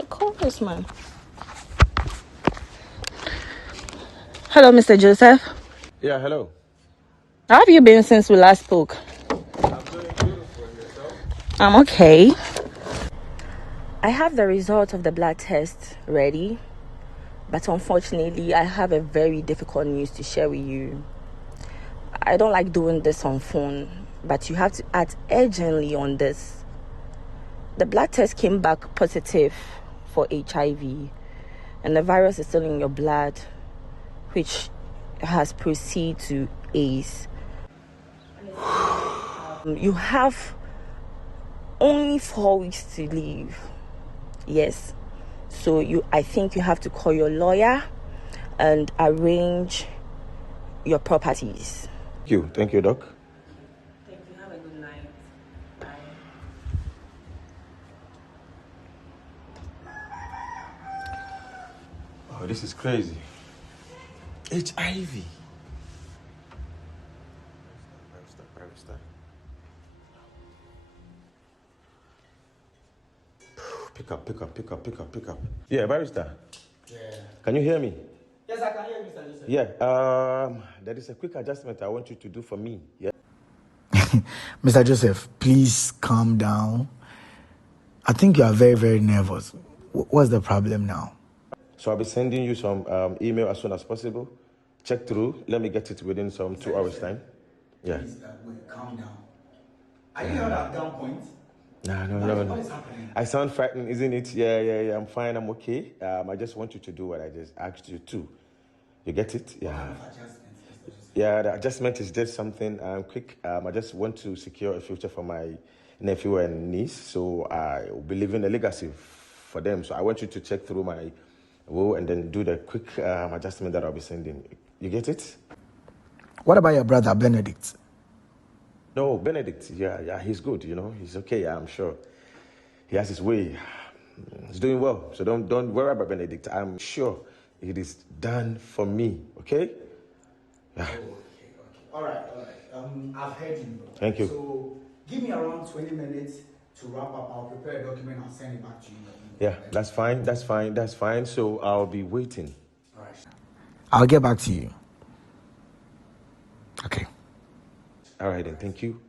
Call this man. Hello, Mr. Joseph. Yeah, hello. How have you been since we last spoke? I'm doing beautiful. Yourself? I'm okay. I have the result of the blood test ready, but unfortunately, I have a very difficult news to share with you. I don't like doing this on phone, but you have to act urgently on this. The blood test came back positive for HIV, and the virus is still in your blood, which has proceeded to AIDS. You have only 4 weeks to live. Yes. So I think you have to call your lawyer and arrange your properties. Thank you, Doc. Thank you. Have a good night. Bye. Oh, this is crazy. HIV. Barrister. Pick up. Yeah, Barrister. Yeah. Can you hear me? Yes, I can hear you, Mr. Joseph. Yeah. There is a quick adjustment I want you to do for me. Yeah. Mr. Joseph, please calm down. I think you are very, very nervous. What's the problem now? So I'll be sending you some email as soon as possible. Check through. Let me get it within some 2 hours time. Yeah. Please, calm down. Are you not at gunpoint? No. What is happening? I sound frightened, isn't it? Yeah. I'm fine. I'm okay. I just want you to do what I just asked you to. You get it? Yeah. What kind of adjustment, Mr. Joseph? Yeah, the adjustment is just something quick. I just want to secure a future for my nephew and niece, so I will be leaving a legacy for them. So I want you to check through my will and then do the quick adjustment that I'll be sending. You get it? What about your brother, Benedict? No, Benedict, yeah, he's good, he's okay, I'm sure. He has his way. He's doing well, so don't worry about Benedict. I'm sure it is done for me, okay? Yeah. Okay. All right. I've heard you. Thank you. So give me around 20 minutes to wrap up. I'll prepare a document. I'll send it back to you. Yeah, that's fine. So I'll be waiting. All right. I'll get back to you. Okay. All right, then. Thank you.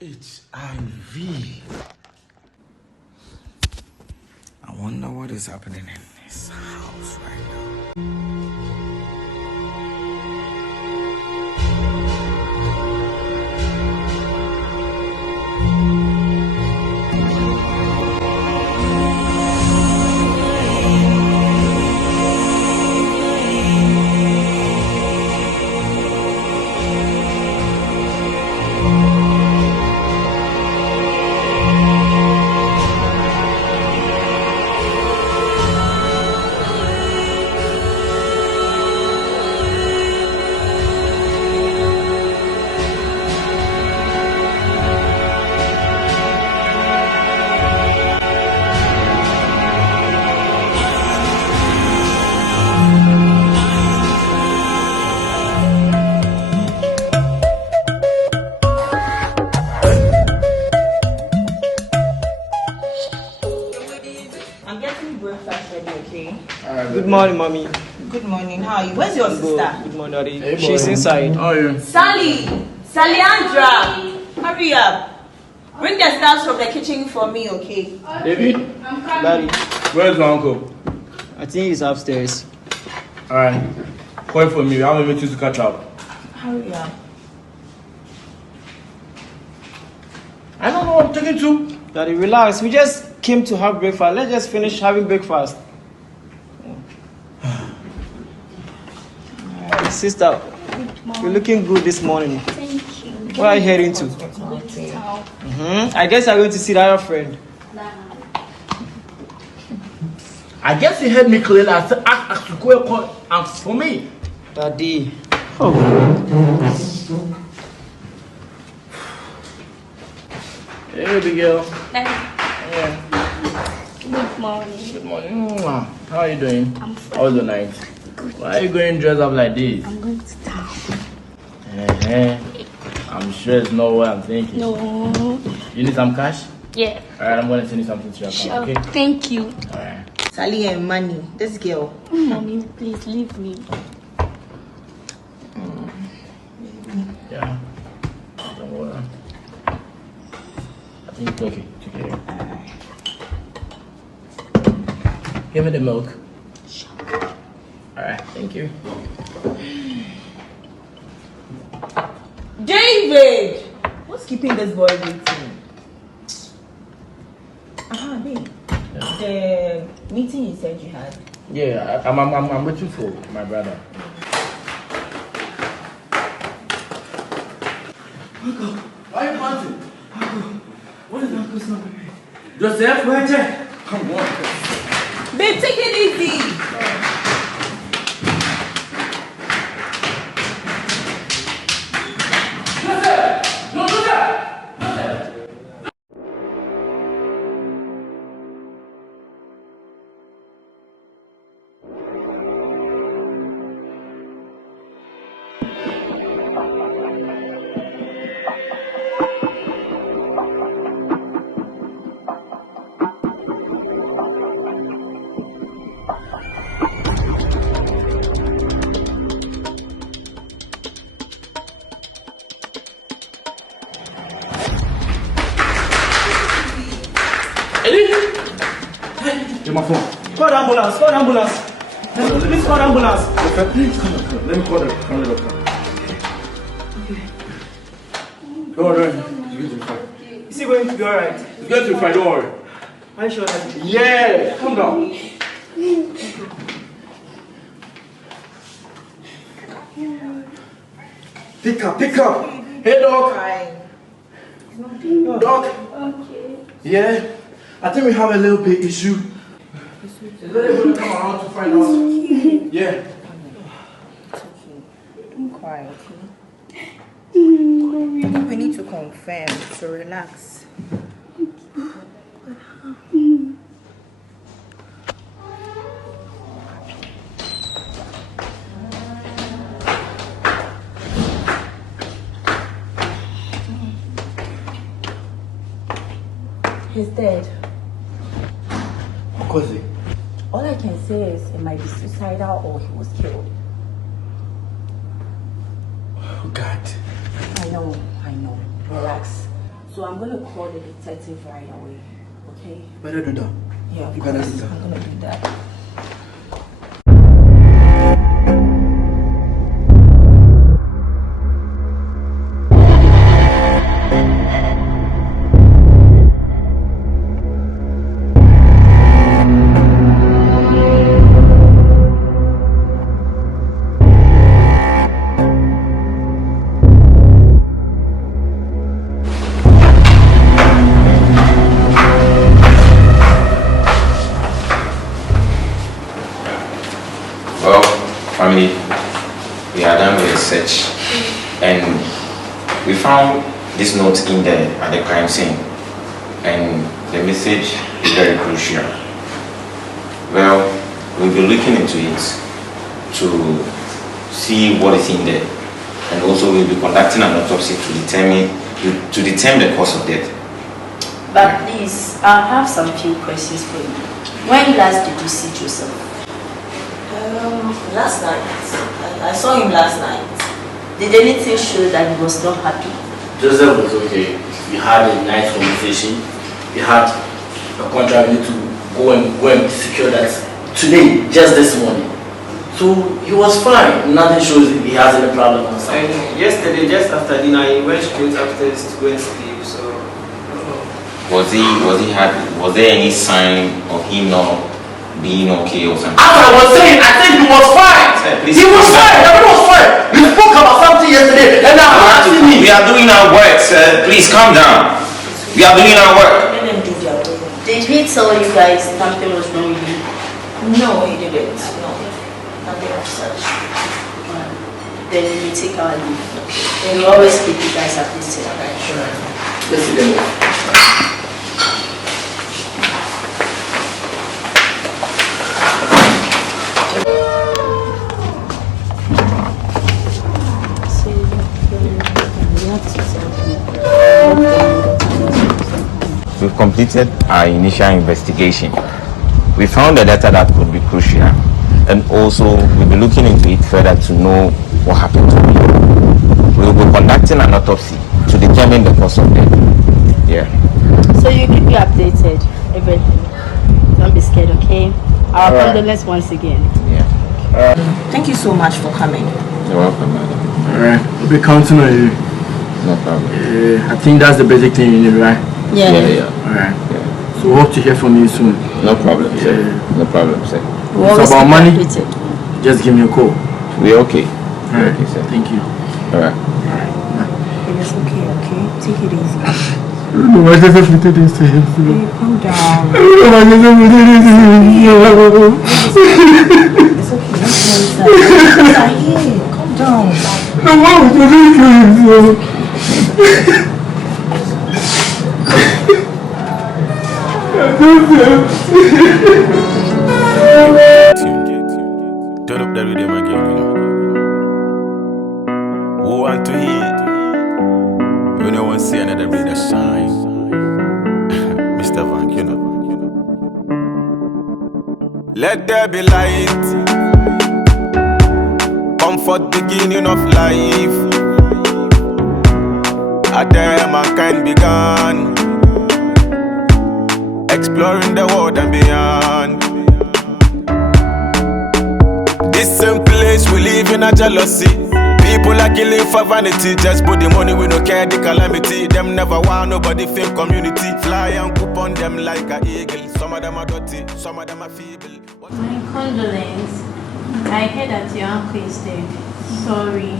HIV. I wonder what is happening in this house right now. I'm getting breakfast ready, okay? Good morning, mommy. Good morning. How are you? Where's your sister? Good morning, daddy. She's inside. How are you? Saliandra, hurry up. Bring the stuff from the kitchen for me, okay? David, I'm coming. Daddy, where's my uncle? I think he's upstairs. Alright. Wait for me. I will meet you to catch up. Hurry up. I don't know what I'm taking to. Daddy, relax. We just came to have breakfast. Let's just finish having breakfast. Sister, you're looking good this morning. Thank you. Where are you heading to? I guess I'm going to see that other friend. I guess he heard me clearly. I said, ask to go and call and for me. Daddy. Hey, big girl. Yeah. Good morning. Good morning. Mwah. How are you doing? I'm fine. How's the night? Good. Why are you going dressed up like this? I'm going to town. I'm I'm sure it's not what I'm thinking. No. You need some cash? Yeah. Alright, I'm gonna send you something to your Sure. account, okay? Thank you. Alright. Sally and money. This girl. Mommy, please leave me. Yeah. Don't worry. I think it's okay. It's okay. Give me the milk. Sure. Alright, thank you. David! What's keeping this boy waiting? Babe. Yeah. The meeting you said you had. Yeah, I'm waiting for my brother. Uncle, why are you panting? Uncle, what is Uncle's number? Joseph, where check? Come on. Babe, take it easy. Joseph! No, Joseph! Get my phone. Call the ambulance, call the ambulance. Please call the ambulance. Please come on. Let me call the doctor. Don't worry. You're going to be fine. Is he going to be alright? It's going to be fine, don't worry. Are you sure that Yeah, calm down. Pick up, pick up. Hey, doc. Doc. Okay. Yeah, I think we have a little bit issue. Is there able to come around to find out? Yeah. Don't cry, okay? We need to confirm, so relax. He's dead. Of course. All I can say is it might be suicidal or he was killed. Oh, God. I know. Relax. So I'm gonna call the detective right away, okay? Better do that. Yeah, of You better course. do that. I'm gonna do that. Well, family, we are done with the search and we found this note in there at the crime scene and the message is very crucial. Well, we'll be looking into it to see what is in there and also we'll be conducting an autopsy to determine the cause of death. But please, I have some few questions for you. When last did you see Joseph? Last night. I saw him last night. Did anything show that he was not happy? Joseph was okay. We had a nice conversation. We had a contract we need to go and secure that today, just this morning. So he was fine. Nothing shows he has any problem or something. And yesterday, just after dinner, he went straight upstairs to go and sleep. So, Was he happy? Was there any sign of him not being okay or something? As I was saying, I think he was fine. Please He was fine. Everything was fine. We spoke about something yesterday, and now I'm asking me. We are doing our work, sir. Please calm down. We are doing our work. Let them do their work. Did he tell you guys something was wrong with you? No, he didn't. No. Nothing of such. Then we take our leave. And we always keep you guys updated. Let's see them. So we have to completed our initial investigation. We found a letter that could be crucial, and also we'll be looking into it further to know what happened to him. We will be conducting an autopsy to determine the cause of death. Yeah. So you keep you updated, everything. Don't be scared, okay? Our condolence once again. Yeah. Thank you so much for coming. You're welcome, madam. Alright, we'll be counting on you. No problem. I think that's the basic thing you need, right? Yeah. Alright. Yeah. So hope to hear from you soon. No problem, sir. No problem, sir. It's about money. Just give me a call. We're okay. Alright. Okay, sir. Thank you. Alright. It's okay, okay? Take it easy. No, I just have to do this to him. Hey, calm down. I just have to do this to him. It's okay. Let's go inside. Calm down. No, why would you do this? Turn up the rhythm again, you know. Who want to hear? When you want to see another brother shine. Mr. Vank, you know. Let there be light. Comfort beginning of life. A day mankind began. Exploring the world and beyond. This same place we live in a jealousy. People are killing for vanity. Just put the money, we don't care the calamity. Them never want nobody feel community. Fly and coop on them like an eagle. Some of them are dirty, some of them are feeble. My condolence. I heard that your uncle is dead. Sorry.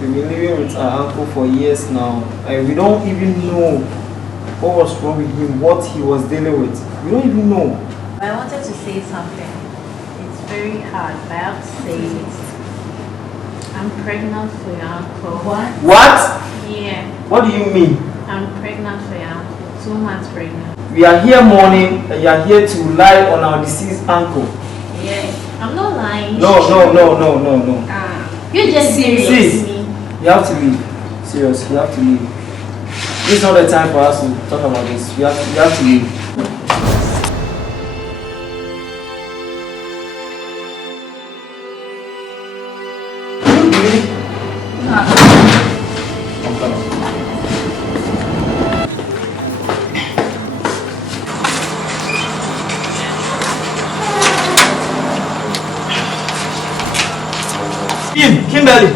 We've been living with our uncle for years now. We don't even know what was wrong with him, what he was dealing with. We don't even know. I wanted to say something. It's very hard, but I have to say it. I'm pregnant for your uncle. What? Yeah. What do you mean? I'm pregnant for your uncle. 2 months pregnant. We are here mourning and you are here to lie on our deceased uncle. Yeah. I'm not lying. No. You're just serious See, with me. you have to leave. Serious, you have to leave. This is not the time for us to talk about this. You have to leave. Kimberly, I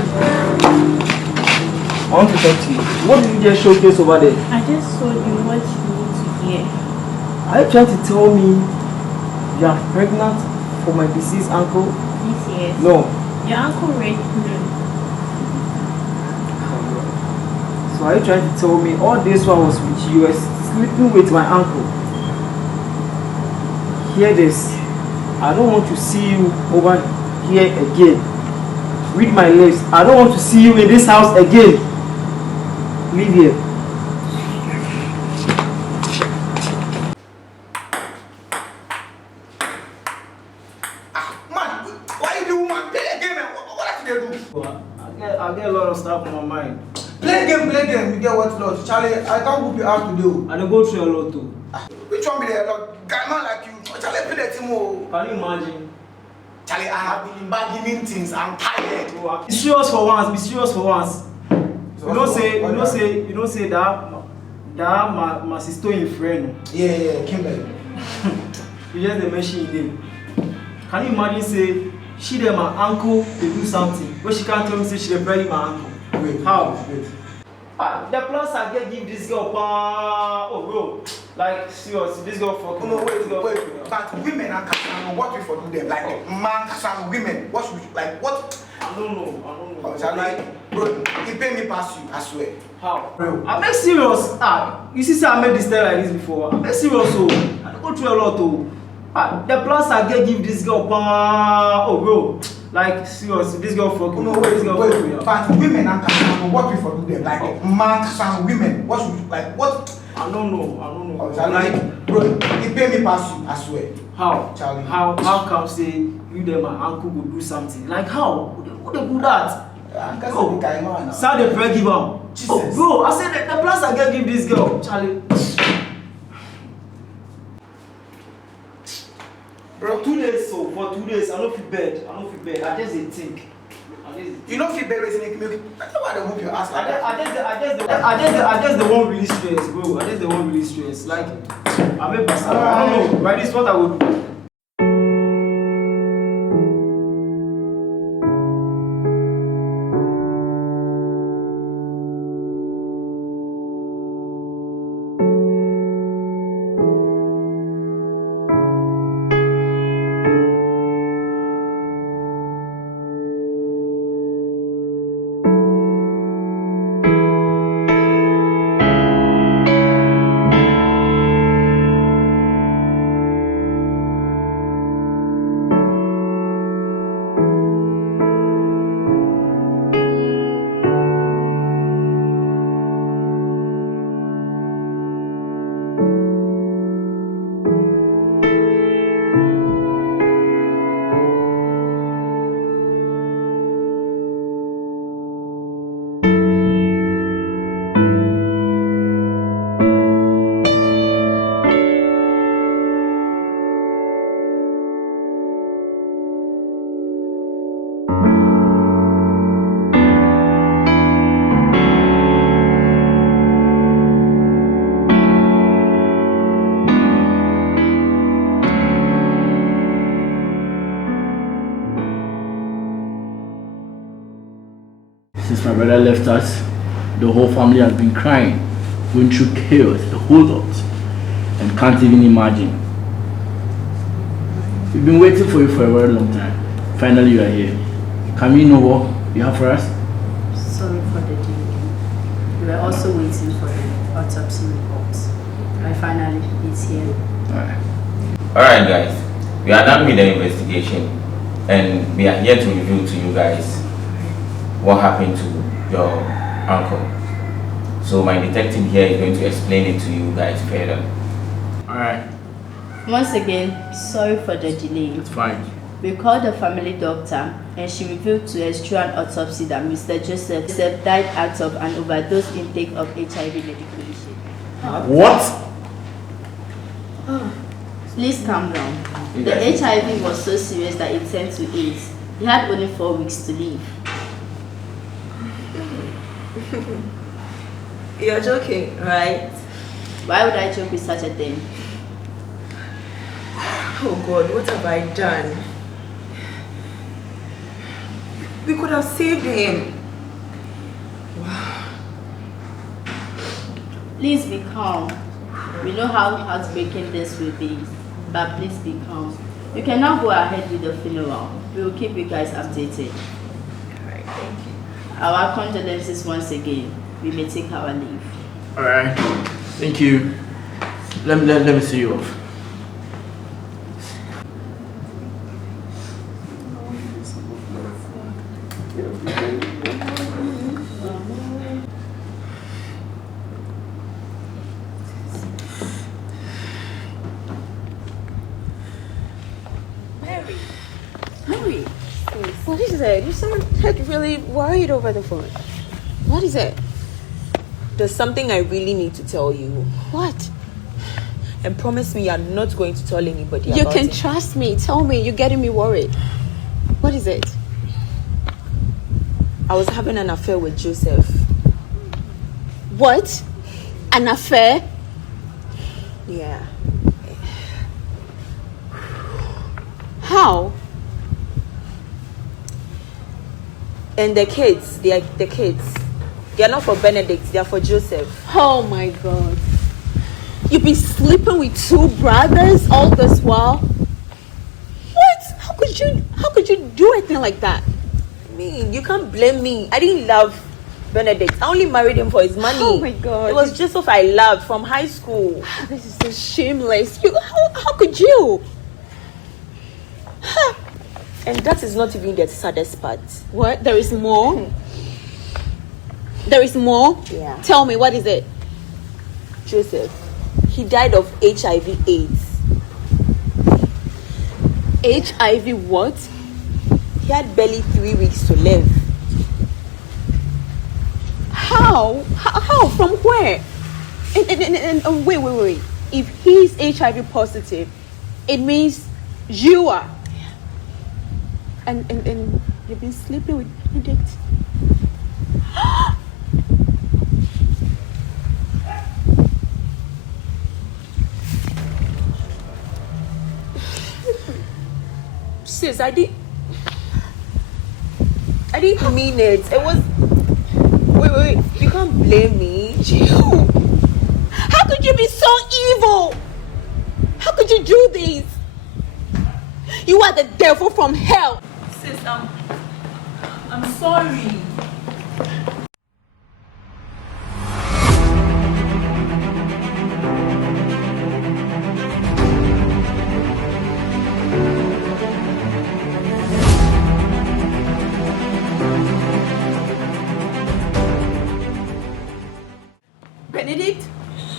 want to talk to you. What did you just showcase over there? I just told you what you need to hear. Are you trying to tell me you are pregnant for my deceased uncle? Yes. No. Your uncle raped me. So are you trying to tell me all this while I was with you, you were sleeping with my uncle? Hear this. I don't want to see you over here again. Read my lips. I don't want to see you in this house again. Leave here. Man, why you do man? Play a game, man. What have you do? I get a lot of stuff on my mind. Play game. You get what lot. Charlie, I can't whoop you out today. I don't go through a lot too. Which one be there? Like, guy man like you. Charlie, play that team. Can you imagine? Charlie, I have been bargaining things. I'm tired. Be serious for once. Be serious for once. You don't say that my sister in friend. Yeah, Kimberly. You just mention his name. Can you imagine say she and my uncle they do something, but she can't tell me say she dey bury my uncle? Wait. How? Wait. The plus I get give this girl oh bro, like serious, this girl fucking. No, wait. But women are casting. What we for do them? Like man casting women. What should we like? What? I don't know. Charlie, bro, he pay me past you. I swear. How? Bro, I'm not serious. You see, I made this style like this before. I'm not serious, so I don't go through a lot, though. The plus I get give this girl oh bro, like serious, this girl fucking. No, wait. But women are casting. What we for do them? Like man casting women. What should we like? What? I don't know. Charlie, bro, he pay me past you. I swear. How? Charlie. How come say you and my uncle go do something? Like how? Who they do that? Sound the prayer give him. Oh bro, I said the plus I get give this girl, Charlie. For 2 days, so for 2 days, I don't feel bad. I just didn't think. You don't feel bad with make milk. I don't want to whoop your ass like that. I just the one really stressed, bro. I just the one really stressed. Like, I don't know. Right, this is what I would do. Since my brother left us, the whole family has been crying, going through chaos, a whole lot, and can't even imagine. We've been waiting for you for a very long time. Finally, you are here. Can we know what you have for us? Sorry for the delay. We were also waiting for the autopsy reports. And finally, it's here. Alright guys, we are done with the investigation and we are here to reveal to you guys what happened to your uncle. So my detective here is going to explain it to you guys further. Alright. Once again, sorry for the delay. It's fine. We called the family doctor and she revealed to us through an autopsy that Mr. Joseph died out of an overdose intake of HIV medication. What? Oh, please calm down. The HIV was so serious that it turned to AIDS. He had only 4 weeks to live. You're joking, right? Why would I joke with such a thing? Oh God, what have I done? We could have saved him. Wow. Please be calm. We know how heartbreaking this will be, but please be calm. You can now go ahead with the funeral. We will keep you guys updated. Alright, thank you. Our condolences once again. We may take our leave. Alright. Thank you. Let me see you off. Mary, what is it? You sound like really worried over the phone. What is it? There's something I really need to tell you. What? And promise me you're not going to tell anybody You about can it. trust me. Tell me. You're getting me worried. What is it? I was having an affair with Joseph. What? An affair? Yeah. How? And the kids, they are the kids. They are not for Benedict, they are for Joseph. Oh my God. You've been sleeping with 2 brothers all this while? What? How could you do a thing like that? I mean, you can't blame me. I didn't love Benedict. I only married him for his money. Oh my God. It was Joseph I loved from high school. This is so shameless. How could you? Huh. And that is not even the saddest part. What? There is more? There is more? Yeah. Tell me, what is it? Joseph, he died of HIV/AIDS. HIV what? He had barely 3 weeks to live. How? How? From where? And wait. If he's HIV positive, it means You are. And you've been sleeping with Benedict. Sis, I didn't mean it. It was. Wait. You can't blame me. You. How could you be so evil? How could you do this? You are the devil from hell. Sis, I'm sorry. Benedict,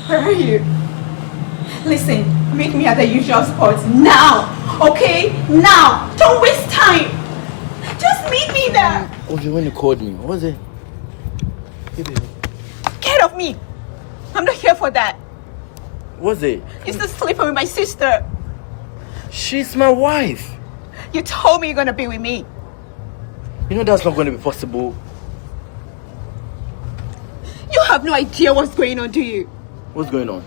where are you? Listen, meet me at the usual spot now, okay? Now! Don't waste time! Just meet me there! Okay, when you called me, what was it? Hey, baby. Get off me! I'm not here for that. What was it? You're still sleeping with my sister. She's my wife. You told me you're gonna be with me. You know that's not going to be possible. You have no idea what's going on, do you? What's going on?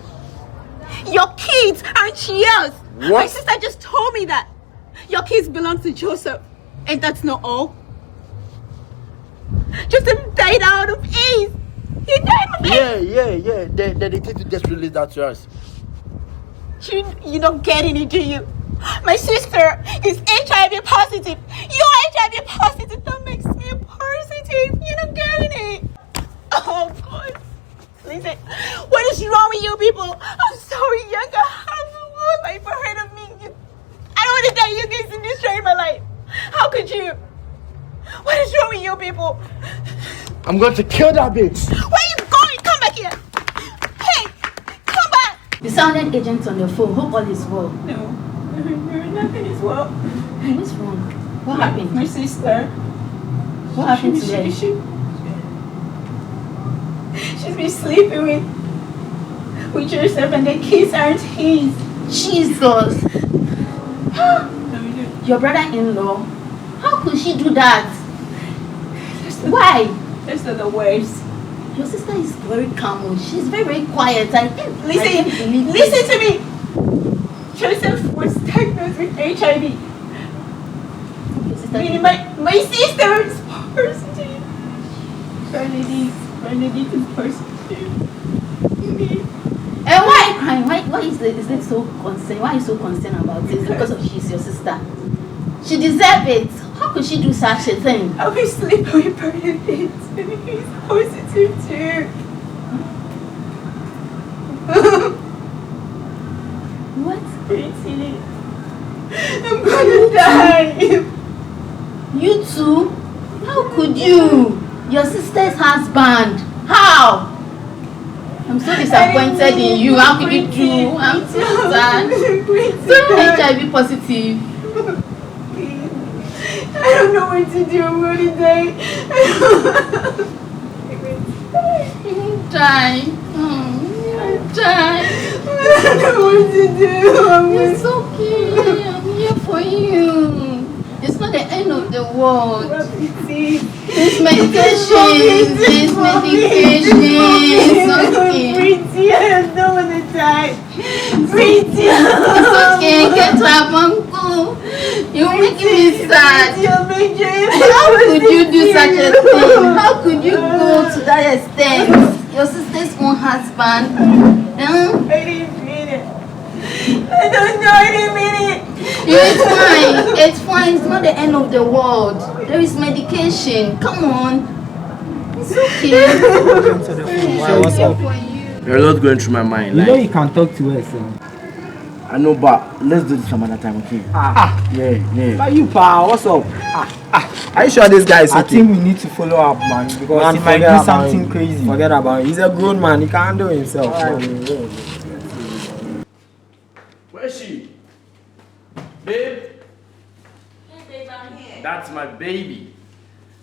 Your kids aren't yours. What? My sister just told me that. Your kids belong to Joseph. And that's not all. Joseph died out of AIDS. He died of AIDS. Yeah. The detective just released that to us. You don't get any, do you? My sister is HIV positive. You're HIV positive. That makes me positive. You don't get any. Oh, God. Listen, what is wrong with you people? I'm so young. I have a whole life ahead of me. I don't want to die you guys and destroy my life. How could you? What is wrong with you people? I'm going to kill that bitch. Where are you going? Come back here. Hey, come back. You sounded agent on the phone. Hope all is well. No, nothing is well. What's wrong? What happened? My sister. What happened to her? She's been sleeping with Joseph and the kids aren't his. Jesus. Your brother-in-law? How could she do that? Why? Those are the words. Your sister is very calm. She's very quiet. Listen to me. Joseph was diagnosed with HIV. Meaning my sister is positive. Benedict is positive. And why are you crying? Why is it so concerned? Why are you so concerned about this? Because she's your sister. She deserves it. How could she do such a thing? I will sleep with Benedict. And he's positive too. What? Pretty. I'm gonna die. You too? How could you? Your sister's husband. How? I'm so disappointed in you. How could you do? I'm so sad. So HIV positive. I don't know what to do. I'm gonna die. You die. Die. I don't know what to do. It's okay. I'm here for you. It's not the end of the world. This medication. It's okay. Pretty, I don't want to die. Pretty. It's okay. Get up, uncle. You're making me sad. How could you do such a thing? How could you go to that extent? Your sister's own husband. I didn't mean it. I don't know. I didn't mean it. It's fine. It's fine. It's not the end of the world. There is medication. Come on. It's okay. What's up? There are a lot going through my mind. You know you can talk to us. I know, but let's do this some other time, okay? Yeah. But you, pal, what's up? Are you sure this guy is okay? I think we need to follow up, man, because Man, he might forget do about something him. crazy. Forget about it. He's a grown man. He can handle himself. Where is she? Babe? Hey, babe, I'm here. That's my baby.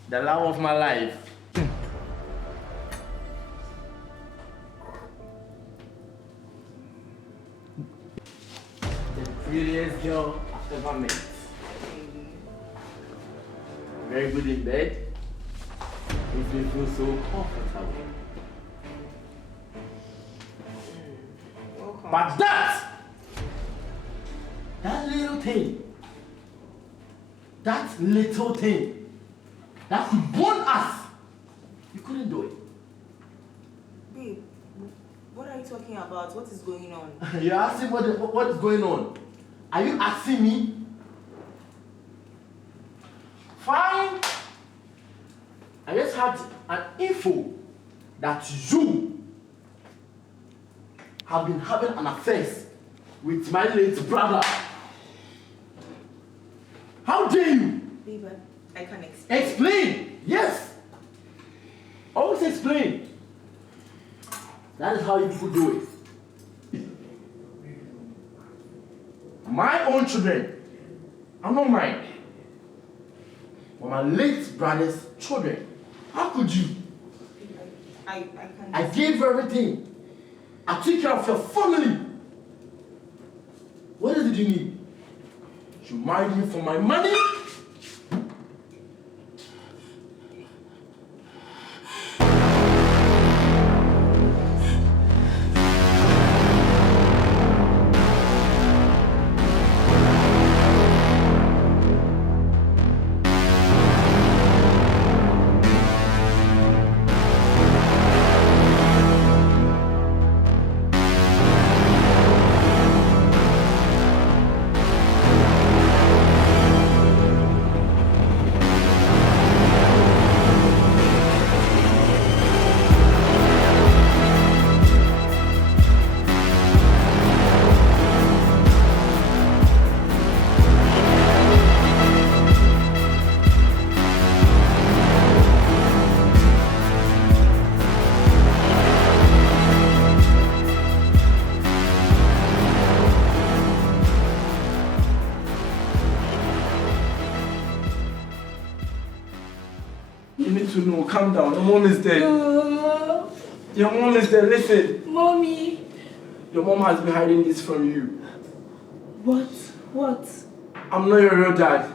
The love of my life. The prettiest girl Never met. Very good in bed. If you feel so comfortable. Welcome. But that little thing, that could burn us, you couldn't do it. Babe, what are you talking about? What is going on? You're asking what is going on. Are you asking me? Fine. I just had an info that you have been having an affair with my late brother. How dare you? Babe, I can explain. Explain! Yes! Always explain. That is how you people do it. My own children are not mine. But my late brother's children. How could you? I I gave you everything. I took care of your family. What did you need? You married me for my money? You need to know, calm down. Your mom is dead. Your mom is dead. Listen. Mommy. Your mom has been hiding this from you. What? I'm not your real dad.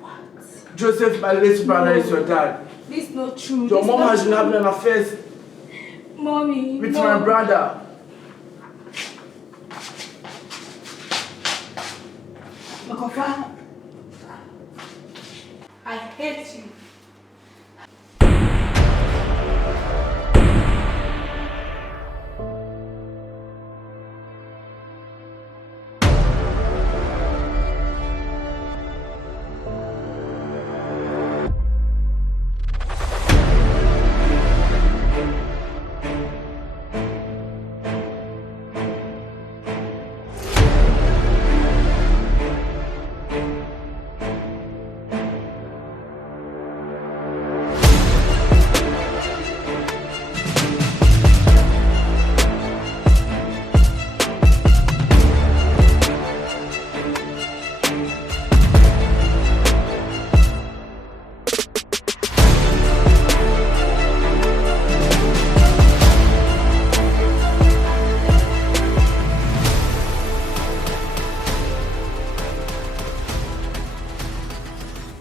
What? Joseph, my late brother, is your dad. This is not true. Your mom has been having an affair Mommy. with my brother. Makofa. I hate you.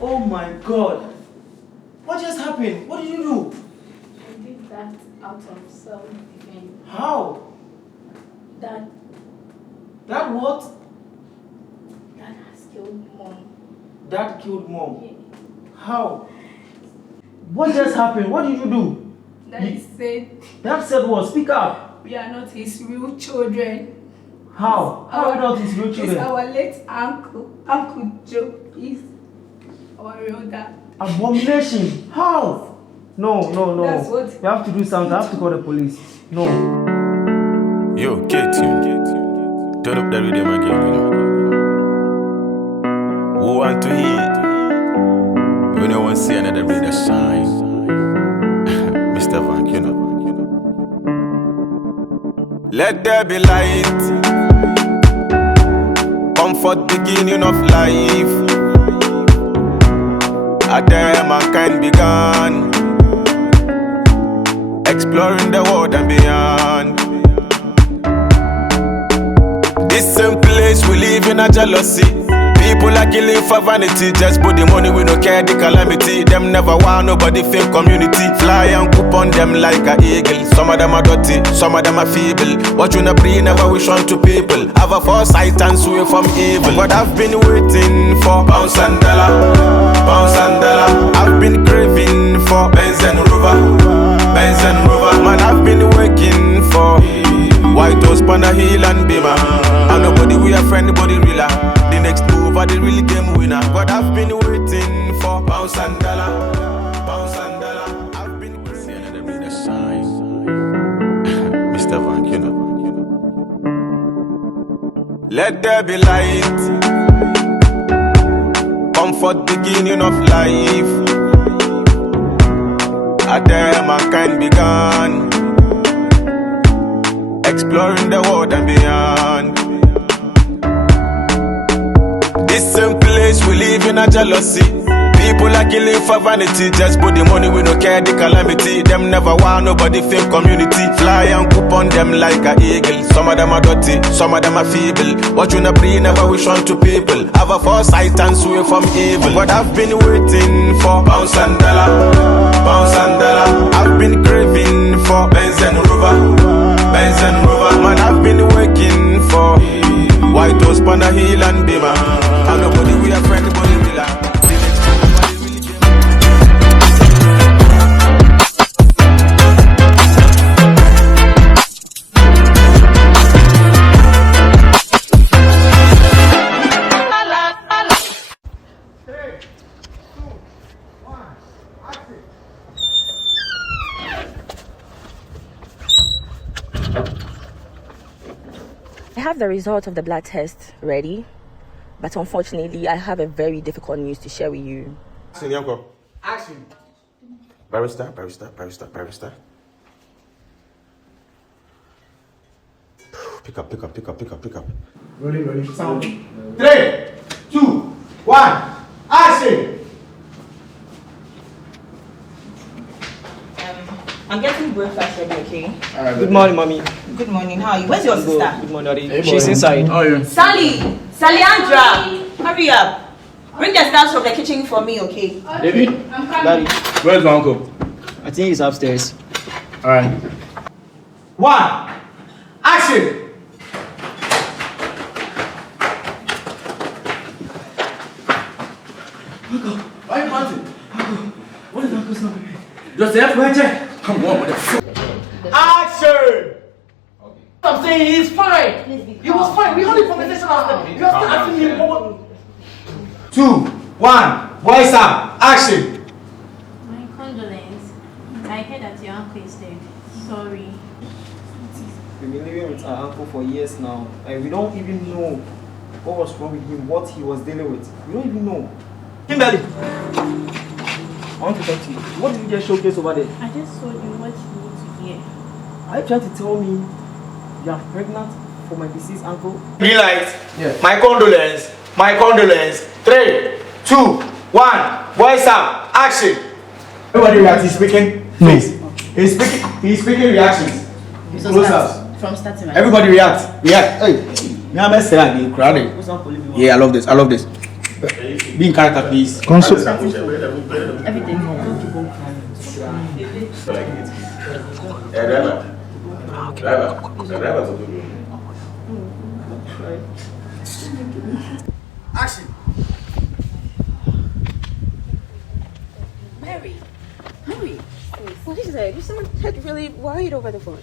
Oh my God. What just happened? What did you do? I did that out of self-defense. How? That what? has killed mom. Dad killed mom. Yeah. How? What just happened? What did you do? Daddy said Dad said what? Speak up. we are not his real children. How? How are you not his real He's children? our late uncle. Uncle Joe is our real dad. Abomination. How? No. That's what- You have to do something. I have to call the police. No. Yo, Kate, turn up the rhythm again, you know. Who want to hear? When you want to see another brother shine. Mr. Vank, you know. Let there be light. Comfort beginning of life. A day mankind began. Exploring the world and beyond. This simple place we live in a jealousy. People are killing for vanity. Just put the money, we don't care the calamity. Them never want nobody fame community. Fly and coop on them like a eagle. Some of them are dirty, some of them are feeble. What you not pray, never wish on to people. Have a foresight and sway from evil. But I've been waiting for pounds and dollar, pounds and dollar. I've been craving for Benz and Rover, Benz and Rover. Man, I've been working for White House, Panda Hill and Bima. And nobody we are friend, nobody realer. The next move are the real game winner. But I've been waiting for pounds and dollar, pounds and dollar. I've been seeing the reader sign. Mr. Van, you know. Let there be light. Comfort beginning of life. A there mankind began. Exploring the world and beyond. This same place we live in a jealousy. People are killing for vanity. Just put the money, we don't care the calamity. Them never want nobody fame community. Fly and coop on them like a eagle. Some of them are dirty, some of them are feeble. What you not pray, never wish on to people. Have a foresight and sway from evil. But I've been waiting for pounds and dollar, pounds and dollar. I've been craving for Benz and Rover, Benz and Rover. Man, I've been working for White House, Panda Hill and Bima. And nobody we are friend, nobody realer. I have the result of the blood test ready, but unfortunately, I have a very difficult news to share with you. Action. Barrister, barrister, barrister, barrister. Pick up, pick up, pick up, pick up, pick up. Rolling, rolling. Sound. 3, 2, 1. Action. I'm getting breakfast ready, okay? Good morning, mommy. Good morning. How are you? Where's your sister? Good morning, Daddy. Hey, She's boy. inside. How are you? Saliandra! Hurry up. Bring the stars from the kitchen for me, okay? David? I'm coming. Daddy, Where's my uncle? I think he's upstairs. Alright. 1. Action. Why are you panting? What is Uncle's number? Joseph, where check? Come on, what the fuck? Action. I'm saying he's fine. He was fine. We had a conversation after. You have to ask me what. 2, 1. Voice up. Action. My condolence. I heard that your uncle is dead. Sorry. We've been living with our uncle for years now, and we don't even know what was wrong with him, what he was dealing with. We don't even know. Kimberly, I want to talk to you. What did you just showcase over there? I just told you what you need to hear. Are you trying to tell me you are pregnant for my deceased uncle? Green light. Yeah. My condolence. My condolence. 3, 2, 1. Voice up. Action. Everybody react. He's speaking. Please. He's speaking. He's speaking reactions. So Close start. up. From starting right Everybody react. React. Hey. Me I'm saying crowded. Yeah, I love this. I love this. Be in character, please. Everything. Action. Mary, what is it? You sound like really worried over the phone.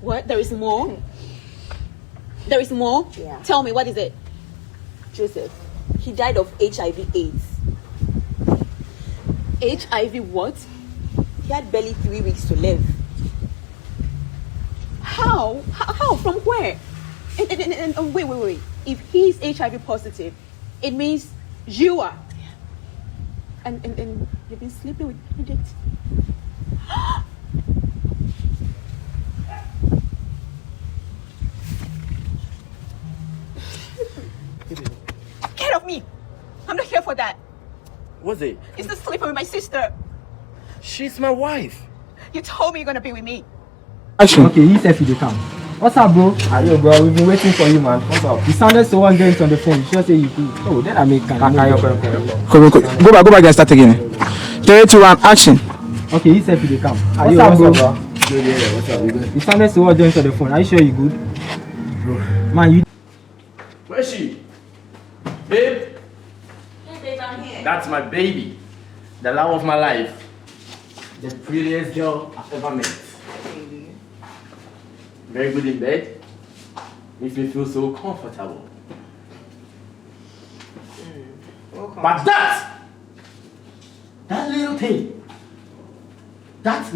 What? There is more? There is more? Yeah. Tell me, what is it? Joseph, he died of HIV/AIDS. HIV what? He had barely 3 weeks to live. How? How? From where? And wait. If he's HIV positive, it means you are. And you've been sleeping with Benedict. Get off me! I'm not here for that. What's it? He's still sleeping with my sister. She's my wife. You told me you're gonna be with me. Action. Okay, he said he come. What's up, bro? Yo, bro, we've been waiting for you, man. What's up? You sounded so undense on the phone. You should say you could. Oh, then I make Go back and start again. 3, 2, 1, action. Okay, he said he come. What's up, bro? Yeah, what's up? You good? You sounded so undense on the phone. Are you sure you good? Bro. Man, you... Where's she? Babe? Hey, babe, I'm here. That's my baby. The love of my life. The prettiest girl I've ever met. Very good in bed. Makes me feel so comfortable. But that little thing, that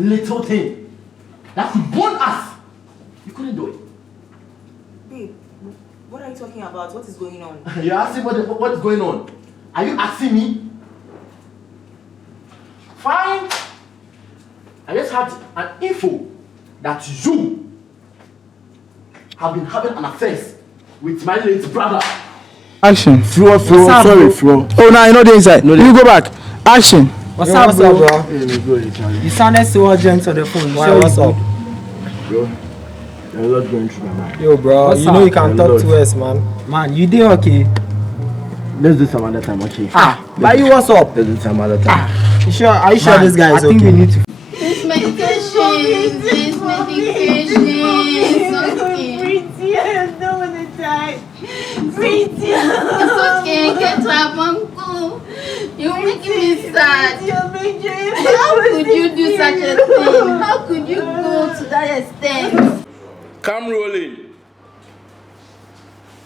born us, you couldn't do it. Babe, what are you talking about? What is going on? You're asking what is going on? Are you asking me? Fine. I just had an info that you have been having an affair with my late brother. Action. Flo. Oh, now you know the inside. You go back. Action. What's up, bro? You sounded so urgent on the phone. What's up? Bro, there's a lot going through my mind. Yo, bro, you know you can talk to us, man. Man, you did okay? Let's do some other time, okay? But you what's up? Let's do some other time. You sure? Are you sure this guy is okay? I think we need to... This medication. Pretty, I don't want to die. Pretty. It's okay, get to have uncle. You're making me sad. How could you do such a thing? How could you go to that extent? Come rolling.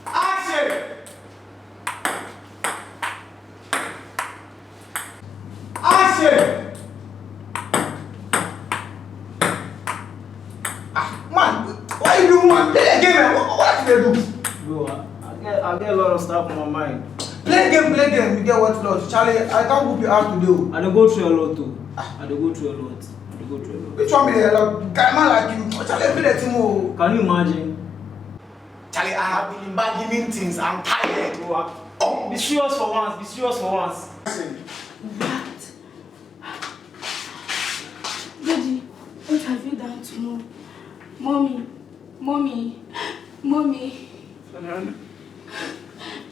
Action. Action. Man, why you do man? Play a game, man. What did they do? Bro, I get a lot of stuff on my mind. Play game. You get what lost. Charlie, I can't whoop you out today. I don't go through a lot too. Which one be the guy man like you? Charlie, play the team. Can you imagine? Charlie, I have been imagining things. I'm tired. Be serious for once. Daddy, what have you done to Mom? Mommy.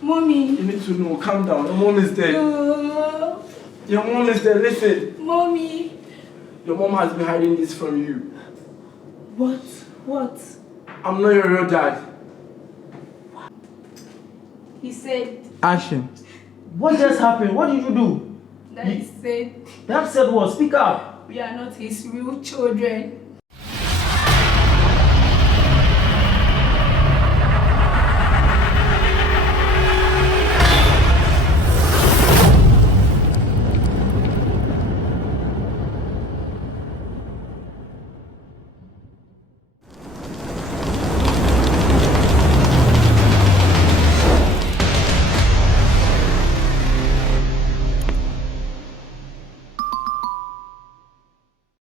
You need to know. Calm down. Your mom is dead. Your mom is dead. Listen. Mommy. Your mom has been hiding this from you. What? I'm not your real dad. He said... Action. What just happened? What did you do? Daddy said... Dad said what? Speak up. We are not his real children.